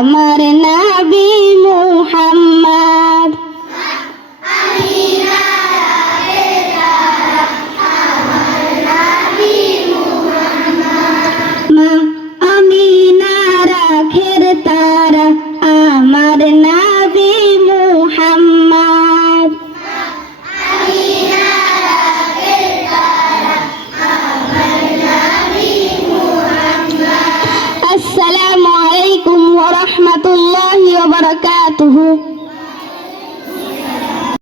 I'm amar na